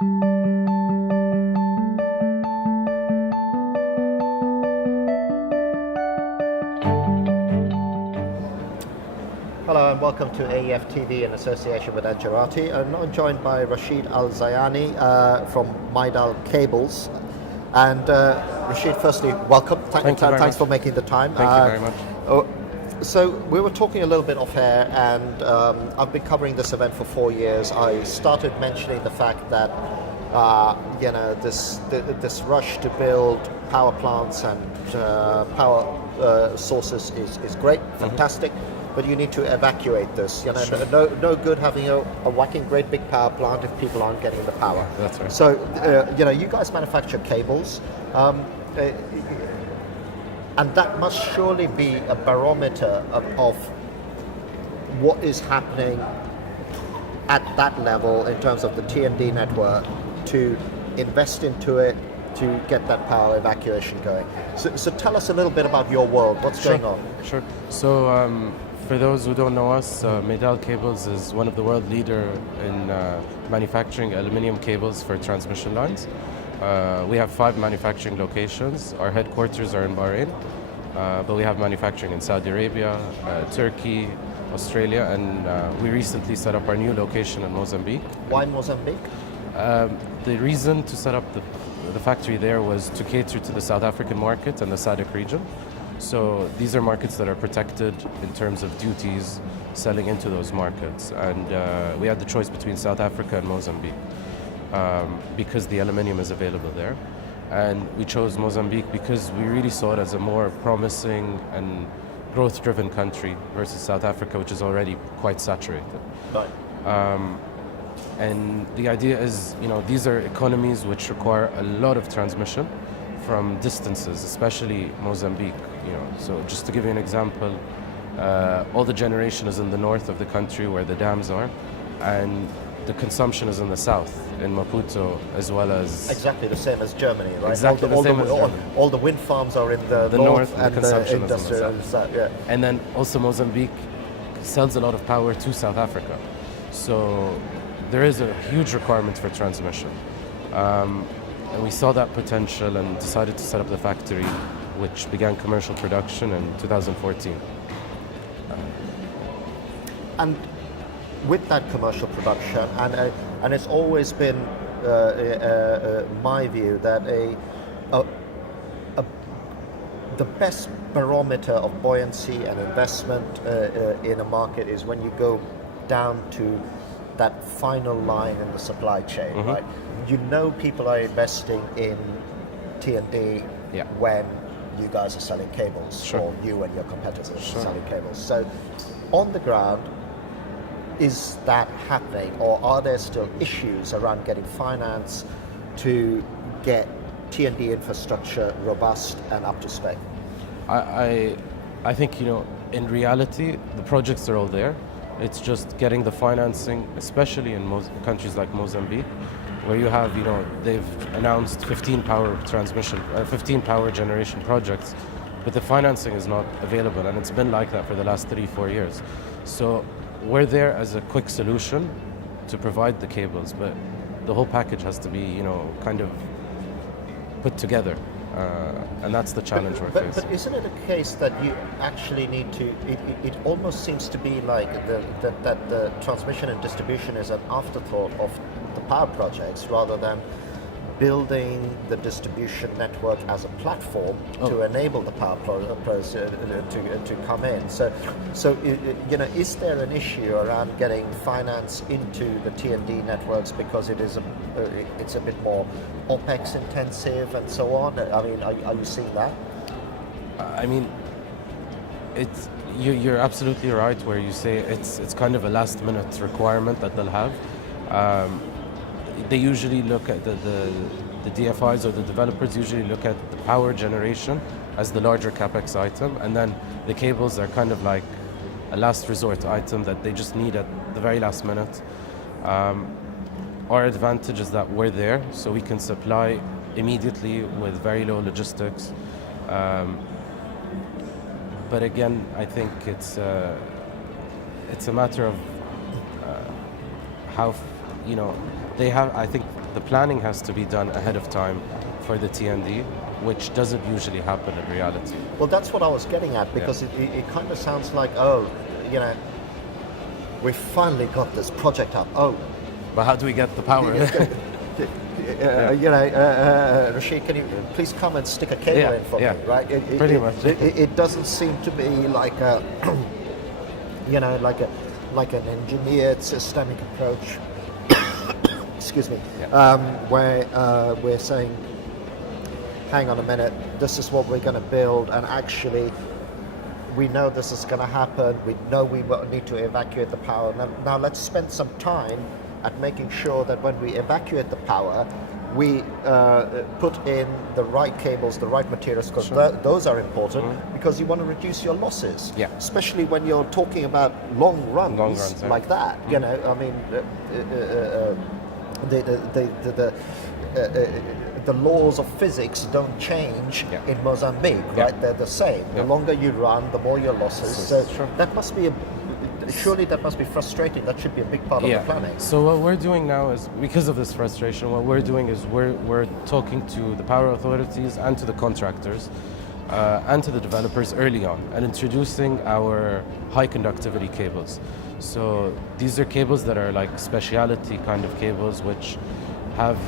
Hello and welcome to AEF TV in association with Anjarati. I'm now joined by Rashid Al-Zayani from Midal Cables. And Rashid, firstly, welcome. Thanks for making the time. Thank you very much. So we were talking a little bit off air, and I've been covering this event for 4 years. I started mentioning the fact that this rush to build power plants and power sources is great, fantastic. But you need to evacuate this. Sure. No good having a whacking great big power plant if people aren't getting the power. That's right. So, you guys manufacture cables, and that must surely be a barometer of what is happening at that level in terms of the T&D network to invest into it to get that power evacuation going. So tell us a little bit about your world. What's going on? Sure. So for those who don't know us, Midal Cables is one of the world leader in manufacturing aluminium cables for transmission lines. We have 5 manufacturing locations. Our headquarters are in Bahrain, but we have manufacturing in Saudi Arabia, Turkey, Australia, and we recently set up our new location in Mozambique. Why Mozambique? The reason to set up the factory there was to cater to the South African market and the SADC region. So these are markets that are protected in terms of duties selling into those markets. And we had the choice between South Africa and Mozambique because the aluminium is available there. And we chose Mozambique because we really saw it as a more promising and growth-driven country versus South Africa, which is already quite saturated. Right. And the idea is, these are economies which require a lot of transmission from distances, especially Mozambique. So just to give you an example, all the generation is in the north of the country where the dams are, and the consumption is in the south, in Maputo, as well as... Exactly the same as Germany, right? Exactly the same as Germany. All the wind farms are in the north and the consumption the is in the south. Yeah. And then also Mozambique sells a lot of power to South Africa. So there is a huge requirement for transmission. And we saw that potential and decided to set up the factory, which began commercial production in 2014. And with that commercial production, and it's always been my view that the best barometer of buoyancy and investment in a market is when you go down to that final line in the supply chain, right? People are investing in T&D when you guys are selling cables, or you and your competitors are selling cables. So on the ground, is that happening, or are there still issues around getting finance to get T&D infrastructure robust and up to spec? I think, in reality, the projects are all there. It's just getting the financing, especially in countries like Mozambique, where you have, they've announced 15 power generation projects, but the financing is not available, and it's been like that for the last 3-4 years. So we're there as a quick solution to provide the cables, but the whole package has to be, kind of put together. And that's the challenge we're facing. But isn't it a case that you actually need to, it almost seems to be like that the transmission and distribution is an afterthought of the power projects rather than building the distribution network as a platform to enable the power pros to come in. So is there an issue around getting finance into the T&D networks because it's a bit more OPEX intensive and so on? I mean, are you seeing that? I mean, you're absolutely right where you say it's kind of a last minute requirement that they'll have. They usually look at the DFIs, or the developers usually look at the power generation as the larger capex item, and then the cables are kind of like a last resort item that they just need at the very last minute. Our advantage is that we're there, so we can supply immediately with very low logistics. But again, I think it's a matter of how, they have, I think the planning has to be done ahead of time for the TND, which doesn't usually happen in reality. Well, that's what I was getting at, because it kind of sounds like, we finally got this project up. But how do we get the power? Rashid, can you please come and stick a cable in for me, right? Pretty much. It doesn't seem to be like a, like an engineered systemic approach. Excuse me, where we're saying, hang on a minute, this is what we're going to build, and actually we know this is going to happen, we know we need to evacuate the power. Now let's spend some time at making sure that when we evacuate the power, we put in the right cables, the right materials, because those are important, because you want to reduce your losses, especially when you're talking about long runs like that. The laws of physics don't change in Mozambique, right? They're the same. The longer you run, the more your losses. So that must be surely that must be frustrating. That should be a big part of the planning. So what we're doing now is, because of this frustration, what we're doing is we're talking to the power authorities and to the contractors and to the developers early on, and introducing our high conductivity cables. So these are cables that are like specialty kind of cables, which have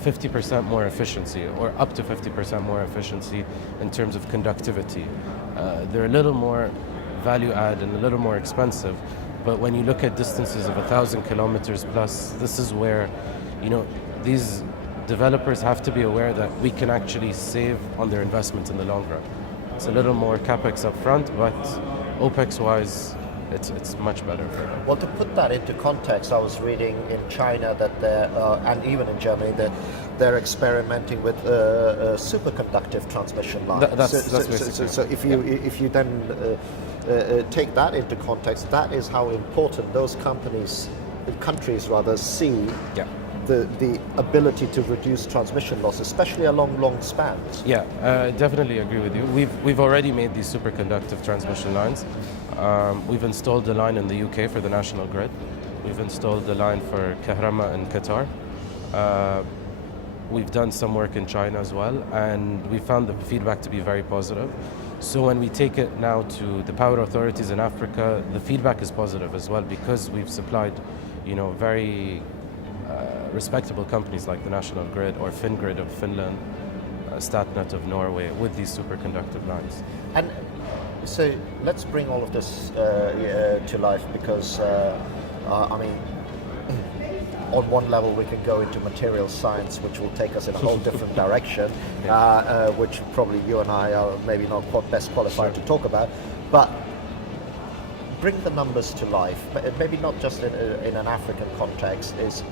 50% more efficiency, or up to 50% more efficiency in terms of conductivity. They're a little more value add and a little more expensive, but when you look at distances of 1,000 kilometers plus, this is where, these developers have to be aware that we can actually save on their investment in the long run. It's a little more capex up front, but OPEX wise, it's much better for them. Well, to put that into context, I was reading in China that and even in Germany, that they're experimenting with superconductive transmission lines. So if you then take that into context, that is how important those countries see the ability to reduce transmission loss, especially along long spans. Yeah, definitely agree with you. We've already made these superconductive transmission lines. We've installed the line in the UK for the national grid. We've installed the line for Kahrama in Qatar. We've done some work in China as well, and we found the feedback to be very positive. So when we take it now to the power authorities in Africa, the feedback is positive as well, because we've supplied, very respectable companies like the National Grid or Fingrid of Finland, Statnett of Norway, with these superconductive lines. And so let's bring all of this to life, because on one level we can go into material science, which will take us in a whole different direction, which probably you and I are maybe not best qualified to talk about, but bring the numbers to life, maybe not just in an African context. Is,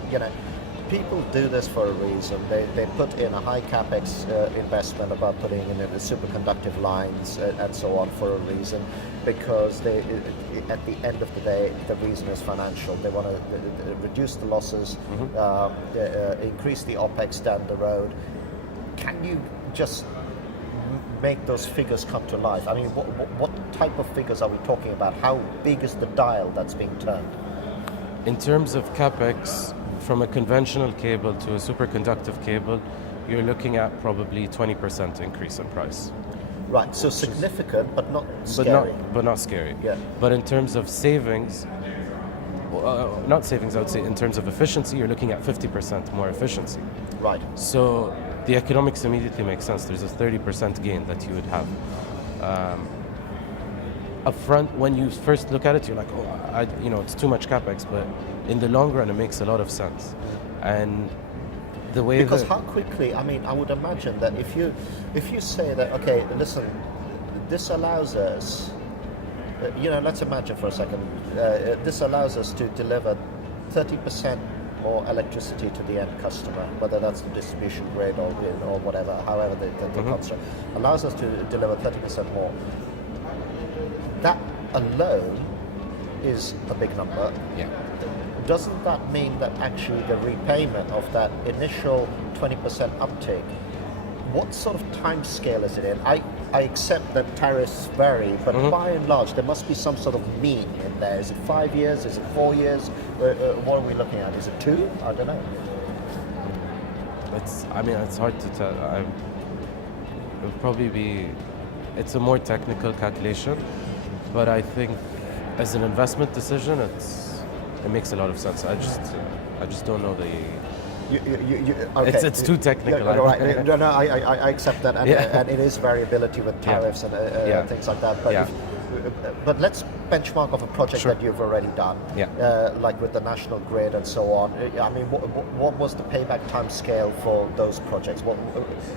people do this for a reason. They put in a high capex investment about putting in the superconductive lines and so on for a reason, because at the end of the day, the reason is financial. They want to reduce the losses, increase the OPEX down the road. Can you just make those figures come to life? I mean, what type of figures are we talking about? How big is the dial that's being turned? In terms of capex, from a conventional cable to a superconductive cable, you're looking at probably 20% increase in price. Right, so significant, but not scary. But not scary. Yeah. But in terms of savings, not savings, I would say in terms of efficiency, you're looking at 50% more efficiency. Right. So the economics immediately makes sense. There's a 30% gain that you would have. Up front, when you first look at it, you're like, it's too much capex, but in the long run, it makes a lot of sense. And the way because how quickly, I would imagine that if you say that, okay, listen, this allows us, let's imagine for a second, this allows us to deliver 30% more electricity to the end customer, whether that's the distribution grid or whatever, however the construct, allows us to deliver 30% more. That alone is a big number. Yeah. Doesn't that mean that actually the repayment of that initial 20% uptake, what sort of time scale is it in? I accept that tariffs vary, but by and large, there must be some sort of mean in there. Is it 5 years? Is it 4 years? What are we looking at? Is it 2? I don't know. it's hard to tell. It would probably be, it's a more technical calculation, but I think as an investment decision, it makes a lot of sense. I just don't know the. Okay. It's too technical. Yeah, right. No, I accept that, and, Yeah. and it is variability with tariffs and things like that. But but let's benchmark of a project Sure. that you've already done, like with the national grid and so on. I mean, what was the payback time scale for those projects?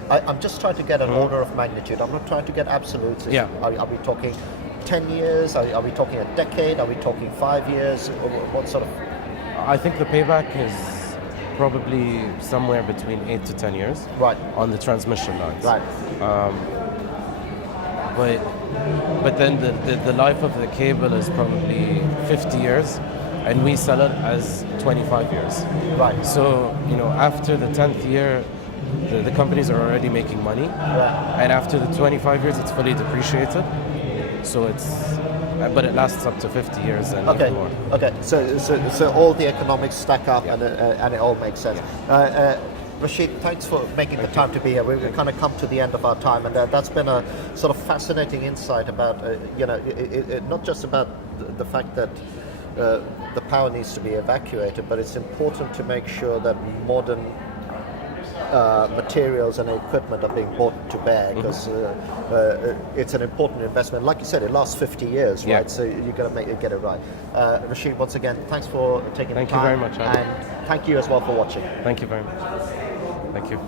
I'm just trying to get an order of magnitude. I'm not trying to get absolutes. Yeah. Are we talking 10 years? Are we talking a decade? Are we talking 5 years? What sort of? I think the payback is probably somewhere between 8 to 10 years. Right. On the transmission lines. Right. But then the life of the cable is probably 50 years, and we sell it as 25 years. Right. So, after the 10th year, the companies are already making money, and after the 25 years, it's fully depreciated. So but it lasts up to 50 years and even more. Okay. So all the economics stack up, and it all makes sense. Rashid, thanks for making the time to be here. We've kind of come to the end of our time, and that's been a sort of fascinating insight about, not just about the fact that the power needs to be evacuated, but it's important to make sure that modern materials and equipment are being brought to bear, because it's an important investment. Like you said, it lasts 50 years, right? So you've got to get it right. Rashid, once again, thanks for taking the time. Thank you very much, Hamid. And thank you as well for watching. Thank you very much. Thank you.